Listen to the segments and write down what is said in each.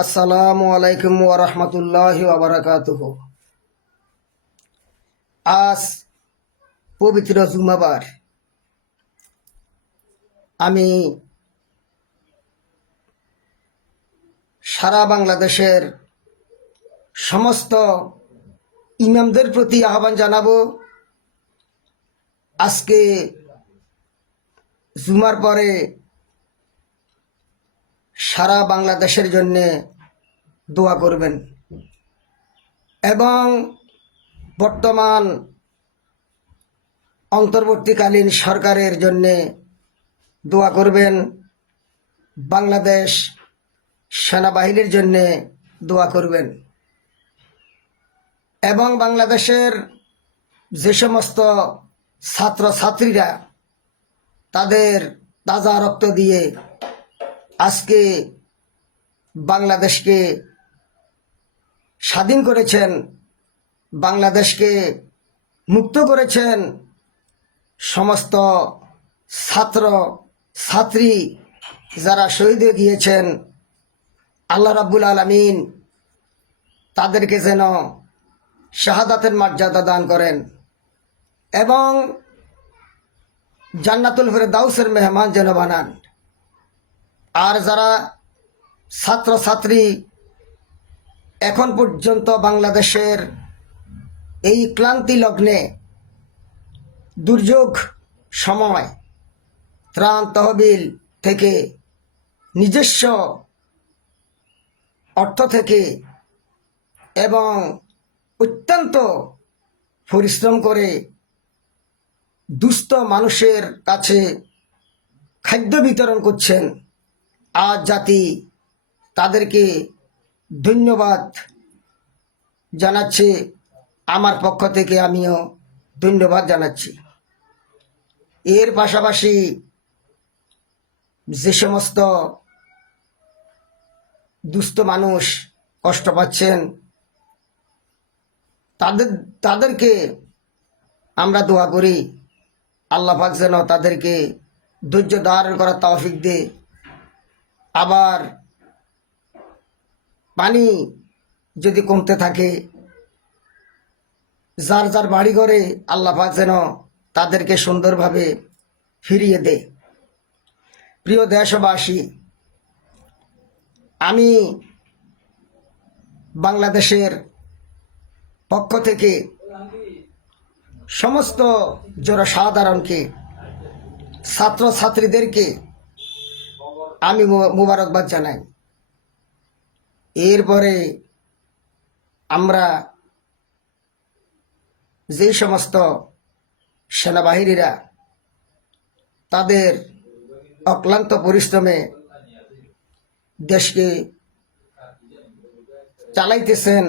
আসসালামু আলাইকুম ওয়া রাহমাতুল্লাহি ওয়া বারাকাতুহু। আজ পবিত্র জুমাবার। আমি সারা বাংলাদেশের সমস্ত ইমামদের প্রতি আহ্বান জানাবো, আজকে জুমার পরে সারা বাংলাদেশের জন্য দোয়া করবেন এবং বর্তমান অন্তর্বর্তীকালীন সরকারের জন্য দোয়া করবেন, বাংলাদেশ সেনাবাহিনীর জন্য দোয়া করবেন এবং বাংলাদেশের যে সমস্ত ছাত্রছাত্রীরা তাদের তাজা রক্ত দিয়ে আজকে বাংলাদেশকে স্বাধীন করেছেন, বাংলাদেশকে মুক্ত করেছেন, সমস্ত ছাত্র ছাত্রী যারা শহীদ হয়ে গিয়েছেন, আল্লাহ রাব্বুল আলামিন তাদেরকে যেন শাহাদাতের মর্যাদা দান করেন এবং জান্নাতুল ফেরদাউসের মেহমান যেন বানান। আর যারা ছাত্রছাত্রী এখন পর্যন্ত বাংলাদেশের এই ক্লান্তি লগ্নে দুর্যোগ সময় ত্রাণ তহবিল থেকে নিজস্ব অর্থ থেকে এবং অত্যন্ত পরিশ্রম করে দুস্থ মানুষের কাছে খাদ্য বিতরণ করছেন, আজ জাতি তাদেরকে ধন্যবাদ জানাচ্ছে। আমার পক্ষ থেকে আমিও ধন্যবাদ জানাচ্ছি। এর পাশাপাশি যে সমস্ত দুস্থ মানুষ কষ্ট পাচ্ছেন তাদেরকে আমরা দোয়া করি, আল্লাহ পাক যেন তাদেরকে ধৈর্য ধারণ করার তৌফিক দে। আবার পানি যদি কমতে থাকে, যার যার বাড়ি ঘরে আল্লাহ পাক যেন তাদেরকে সুন্দরভাবে ফিরিয়ে দে। প্রিয় দেশবাসী, আমি বাংলাদেশের পক্ষ থেকে সমস্ত জনসাধারণকে, ছাত্রছাত্রীদেরকে আমি মুবারকবাদ জানাই। এরপরে আমরা যেই সমস্ত সেনাবাহিনীরা তাদের অক্লান্ত পরিশ্রমে দেশকে চালাইতেছেন,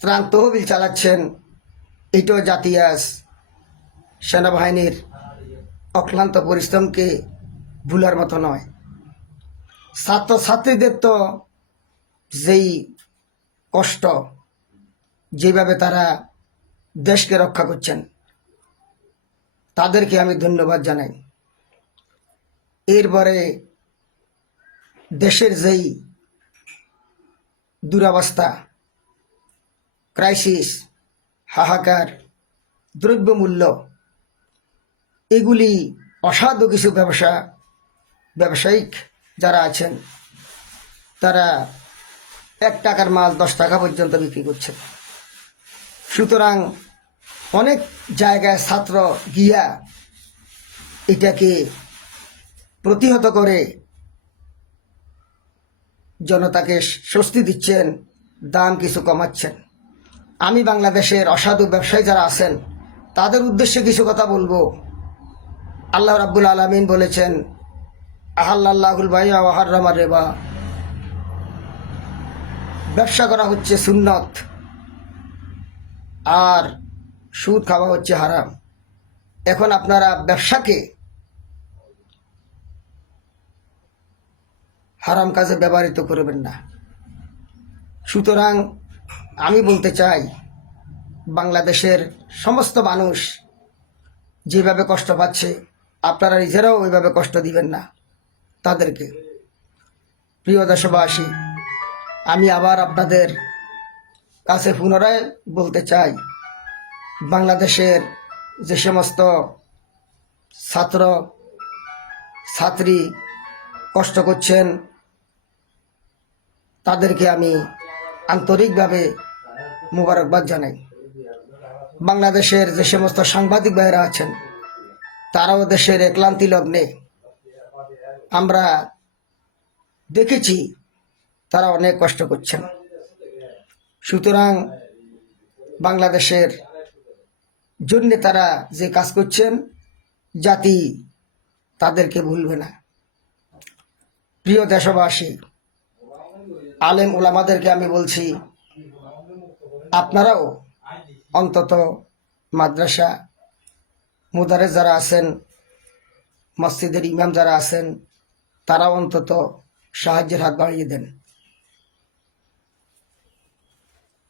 ত্রাণ তহবিল চালাচ্ছেন, এটাও জাতীয় সেনাবাহিনীর অক্লান্ত পরিশ্রমকে ভুলার মতো নয়। ছাত্রছাত্রীদের তো যেই কষ্ট, যেভাবে তারা দেশকে রক্ষা করছেন, তাদেরকে আমি ধন্যবাদ জানাই। এরপরে দেশের যেই দুরবস্থা, ক্রাইসিস, হাহাকার, দ্রব্যমূল্য, এগুলি অসাধু কিছু ব্যবসায়িক যারা আছেন তারা 1 টাকার মাল 10 টাকা পর্যন্ত বিক্রি করছে। সুতরাং অনেক জায়গায় ছাত্র গিয়া এটাকে প্রতিহত করে জনতাকে স্বস্তি দিচ্ছেন, দাম কিছু কমাচ্ছেন। আমি বাংলাদেশের অসাধু ব্যবসায়ী যারা আছেন তাদের উদ্দেশ্যে কিছু কথা বলবো। আল্লাহ রাব্বুল আলামিন বলেছেন, আহাল্লাল্লাহুল বাই'a ওয়া হাররামা রিবা, ব্যবসা করা হচ্ছে সুন্নত আর সুদ খাওয়া হচ্ছে হারাম। এখন আপনারা ব্যবসাকে হারাম কাজে ব্যবহৃত করবেন না। সুতরাং আমি বলতে চাই, বাংলাদেশের সমস্ত মানুষ যেভাবে কষ্ট পাচ্ছে আপনারা নিজেরাও ওইভাবে কষ্ট দিবেন না তাদেরকে। প্রিয় দেশবাসী, আমি আবার আপনাদের কাছে পুনরায় বলতে চাই, বাংলাদেশের যে সমস্ত ছাত্র ছাত্রী কষ্ট করছেন তাদেরকে আমি আন্তরিকভাবে মোবারকবাদ জানাই। বাংলাদেশের যে সমস্ত সাংবাদিক ভাইরা আছেন তারাও দেশের ক্লান্তি লগ্নে আমরা দেখেছি তারা অনেক কষ্ট করছেন। সুতরাং বাংলাদেশের জন্য তারা যে কাজ করছেন জাতি তাদেরকে ভুলবে না। প্রিয় দেশবাসী, আলেম ওলামাদেরকে আমি বলছি, আপনারাও অন্তত মাদ্রাসা মুদারেস যারা আছেন, মসজিদের ইমাম যারা আছেন, তারা অন্তত সাহায্যের হাত বাড়িয়ে দেন।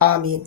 আমিন।